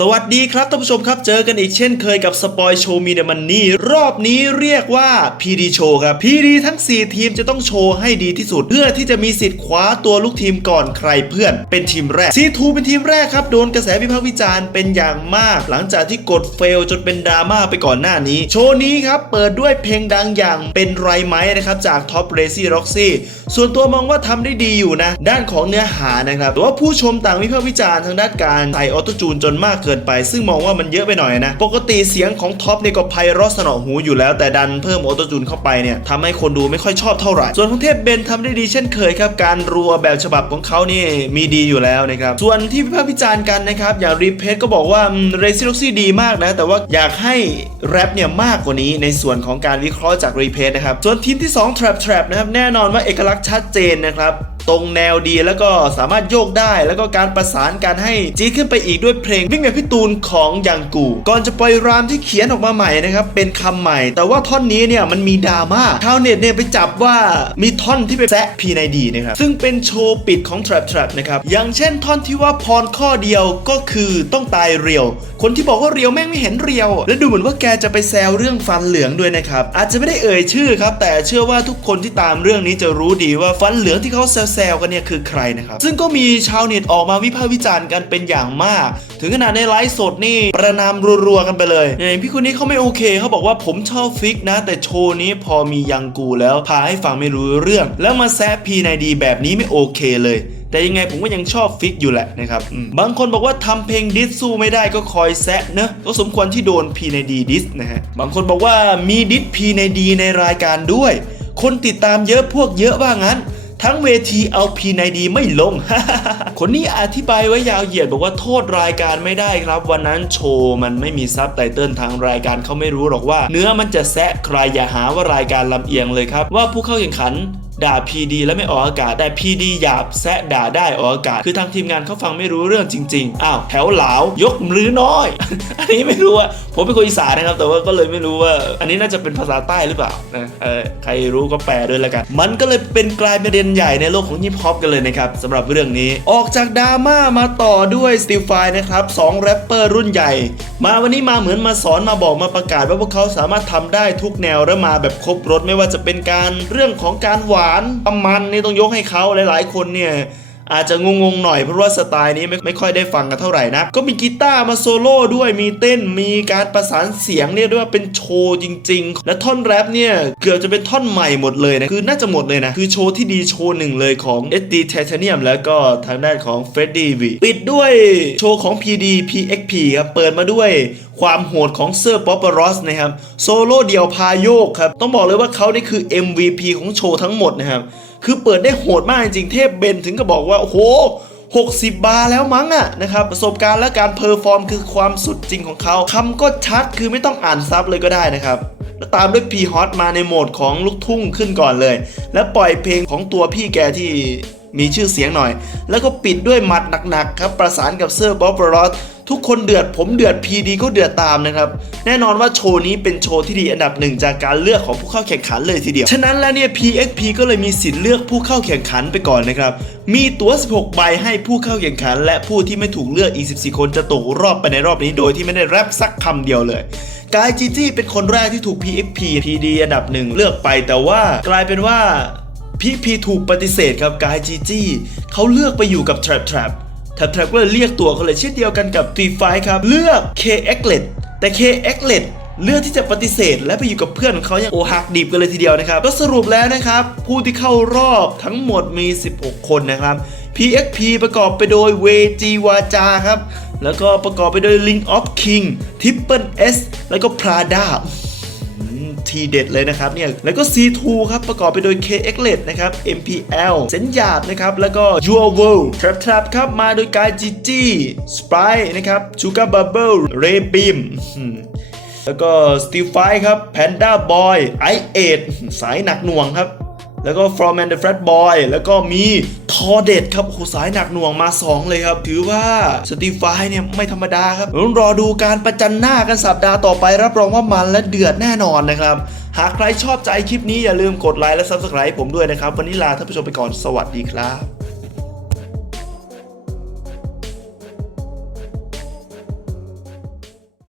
สวัสดีครับท่านผู้ชมครับเจอกันอีกเช่นเคยกับสปอยโชว์มีเดมันนี่รอบนี้เรียกว่า PD โชว์ครับ PD ทั้ง 4 ทีมจะต้องโชว์ให้ดีที่สุด เพื่อที่จะมีสิทธิ์คว้าตัวลูกทีมก่อนใครเพื่อน เป็นทีมแรก C2 เป็นทีมแรกครับ โดนกระแสวิพากษ์วิจารณ์เป็นอย่างมาก หลังจากที่กดเฟลจนเป็นดราม่าไปก่อนหน้านี้ โชว์นี้ครับเปิดด้วยเพลงดังอย่างเป็นไรไหมนะครับจากท็อปเรซี่ร็อกซี่ส่วนตัวมองว่าทำได้ดีอยู่นะ ด้านของเนื้อหานะครับแต่ว่าผู้ชมต่างวิพากษ์วิจารณ์ทางด้านการใส่ออโตจูนจนมากกินไป ซึ่งมองว่ามันเยอะไปหน่อยนะ ปกติเสียงของท็อปเนี่ยก็ไพเราะสนอหูอยู่แล้วแต่ดันเพิ่มออโตจูนเข้าไปเนี่ยทำให้คนดูไม่ค่อยชอบเท่าไหร่ ส่วนของเทพเบนทำได้ดีเช่นเคยครับ การรัวแบบฉบับของเขานี่มีดีอยู่แล้วนะครับ ส่วนที่วิพากษ์วิจารณ์กันนะครับ อย่างรีเพก็บอกว่าเรซิล็อกซี่ดีมากนะ แต่ว่าอยากให้แรปเนี่ยมากกว่านี้ในส่วนของการวิเคราะห์จากรีเพนะครับ ส่วนทีมที่2 Trap Trap นะครับ แน่นอนว่าเอกลักษณ์ชัดเจนนะครับ ตรงแนวดีแล้วก็สามารถโยกได้แล้วก็การประสานการให้จี๊ดขึ้นไปอีกด้วยเพลงวิ่งแบบพี่ตูนของยังกู ก่อนจะปล่อยรามที่เขียนออกมาใหม่นะครับเป็นคำใหม่ แต่ว่าท่อนนี้เนี่ยมันมีดราม่าชาวเน็ตเนี่ยไปจับว่ามีท่อนที่เป็นแซะพีในดีนะครับซึ่งเป็นโชว์ปิดของ Trap Trap นะครับอย่างเช่นท่อนที่ว่าพรข้อเดียวก็คือต้องตายเรียว คนที่บอกว่าเรียวแม่งไม่เห็นเรียว และดูเหมือนว่าแกจะไปแซวเรื่องฟันเหลืองด้วยนะครับอาจจะไม่ได้เอ่ยชื่อครับแต่เชื่อว่าทุกคนที่ตามเรื่องนี้จะรู้ดีว่าฟันเหลืองที่เขาแซวกันเนี่ยคือใครนะครับ ซึ่งก็มีชาวเน็ตออกมาวิพากษ์วิจารณ์กันเป็นอย่างมาก ถึงขนาดในไลฟ์สดนี่ประนามรัวๆกันไปเลยอย่างพี่คนนี้เขาไม่โอเคเขาบอกว่าผมชอบฟิกนะ แต่โชว์นี้พอมียังกูแล้วพาให้ฟังไม่รู้เรื่อง แล้วมาแซะพีในดีแบบนี้ไม่โอเคเลยแต่ยังไงผมก็ยังชอบฟิกอยู่แหละนะครับ บางคนบอกว่าทำเพลงดิสสู้ไม่ได้ก็คอยแซะเนอะก็สมควรที่โดนพีในดีดิสนะฮะ บางคนบอกว่ามีดิสพีในดีในรายการด้วย คนติดตามเยอะพวกเยอะว่างั้น ทั้งเวทีเอาพีในดีไม่ลง คนนี้อธิบายไว้ยาวเหยียดบอกว่าโทษรายการไม่ได้ครับ วันนั้นโชว์มันไม่มีซับไตเติลทางรายการเขาไม่รู้หรอกว่า เนื้อมันจะแซะใครอย่าหาว่ารายการลำเอียงเลยครับ ว่าผู้เข้าแข่งขัน ด่า PD แล้วไม่ออกอากาศแต่ PD หยาบแซะด่าได้ออกอากาศ คือทางทีมงานเขาฟังไม่รู้เรื่องจริงๆ อ้าวแถวหลาวยกมือน้อย อันนี้ไม่รู้ว่าผมเป็นคนอีสานนะครับ แต่ว่าก็เลยไม่รู้ว่า อันนี้น่าจะเป็นภาษาใต้หรือเปล่านะใครรู้ก็แปลด้วยล้วกัน มันก็เลยเป็นกลายเป็นประเด็นใหญ่ในโลกของฮิปฮอปกันเลยนะครับสำหรับเรื่องนี้ ออกจากดราม่ามาต่อด้วยสตีฟายนะครับสองแรปเปอร์รุ่นใหญ่ มาวันนี้มาเหมือนมาสอนมาบอกมาประกาศว่าพวกเขาสามารถทำได้ทุกแนวและมาแบบครบรถไม่ว่าจะเป็นการเรื่องของการหวานาระมันนี่ต้องยกให้เขาหลาย ๆ คนเนี่ย อาจจะงงๆหน่อยเพราะว่าสไตล์นี้ไม่ไม่ค่อยได้ฟังกันเท่าไหร่นะ ก็มีกีตาร์มาโซโล่ด้วยมีเต้นมีการประสานเสียงเรียกได้ว่าเป็นโชว์จริง ๆ และท่อนแรปเนี่ยเกือบจะเป็นท่อนใหม่หมดเลยนะคือน่าจะหมดเลยนะคือโชว์ที่ดีโชว์หนึ่งเลยของ SD Titanium แล้วก็ทางด้านของ Freddy V ปิดด้วยโชว์ของ PD PXP ครับเปิดมาด้วยความโหดของเซอร์ป๊อปปอรอสนะครับ โซโล่เดี่ยวพาโยกครับ ต้องบอกเลยว่าเขานี่คือ MVP ของโชว์ทั้งหมดนะครับ คือเปิดได้โหดมากจริงๆ เทพเบนถึงก็บอกว่าโอ้โห60 บาร์แล้วมั้งอะนะครับประสบการณ์และการเพอร์ฟอร์มคือความสุดจริงของเขาคำก็ชัดคือไม่ต้องอ่านซับเลยก็ได้นะครับแล้วตามด้วย P Hot มาในโหมดของลูกทุ่งขึ้นก่อนเลย แล้วปล่อยเพลงของตัวพี่แกที่มีชื่อเสียงหน่อย แล้วก็ปิดด้วยหมัดหนักๆครับประสานกับเซอร์บ๊อบเบอรอส ทุกคนเดือดผมเดือด PD ก็เดือดตามนะครับ แน่นอนว่าโชว์นี้เป็นโชว์ที่ดีอันดับหนึ่งจากการเลือกของผู้เข้าแข่งขันเลยทีเดียว ฉะนั้นแล้วเนี่ย PXP ก็เลยมีสิทธิ์เลือกผู้เข้าแข่งขันไปก่อนนะครับ มีตั๋ว 16 ใบให้ผู้เข้าแข่งขัน และผู้ที่ไม่ถูกเลือกอีก 14 คนจะตกรอบไปในรอบนี้โดยที่ไม่ได้แรปสักคำเดียวเลยกายจีจี้เป็นคนแรกที่ถูก PXP PD อันดับหนึ่งเลือกไปแต่ว่ากลายเป็นว่าพีพีถูกปฏิเสธครับกายจีจี้เขาเลือกไปอยู่กับ Trap Trap ทบแทบก็เลยเรียกตัวเขาเลยเช่นเดียวกันกับตีไฟครับเลือก K x l e t แต่ K x l e t เลือกที่จะปฏิเสธและไปอยู่กับเพื่อนของเขาอย่างโอหักดิบกันเลยทีเดียวนะครับ ก็สรุปแล้วนะครับ ผู้ที่เข้ารอบทั้งหมดมี 16 คนนะครับ PXP ประกอบไปโดยเวจีวาจาครับ แล้วก็ประกอบไปโดย Link of King Triple S แล้วก็ Prada ทีเด็ดเลยนะครับเนี่ยแล้วก็ C2 ครับประกอบไปโดย KX l e t นะครับ MPL เซนหยาบนะครับแล้วก็ Your World Trap Trap ครับมาโดยกาย GG Sprite นะครับ Sugar Bubble Ray Beam อืมแล้วก็ Steel Fight ครับ Panda Boy i 8สายหนักหน่วงครับ แล้วก็ From and the Fat Boy แล้วก็มี คอเด็ดครับโอ้โหสายหนักหน่วงมา 2 เลยครับ ถือว่าสตีฟายเนี่ยไม่ธรรมดาครับต้องรอดูการประจันหน้ากันสัปดาห์ต่อไป รับรองว่ามันและเดือดแน่นอนนะครับ หากใครชอบใจคลิปนี้อย่าลืมกดไลค์และ Subscribe ผมด้วยนะครับ วันนี้ลาท่านผู้ชมไปก่อนสวัสดีครับ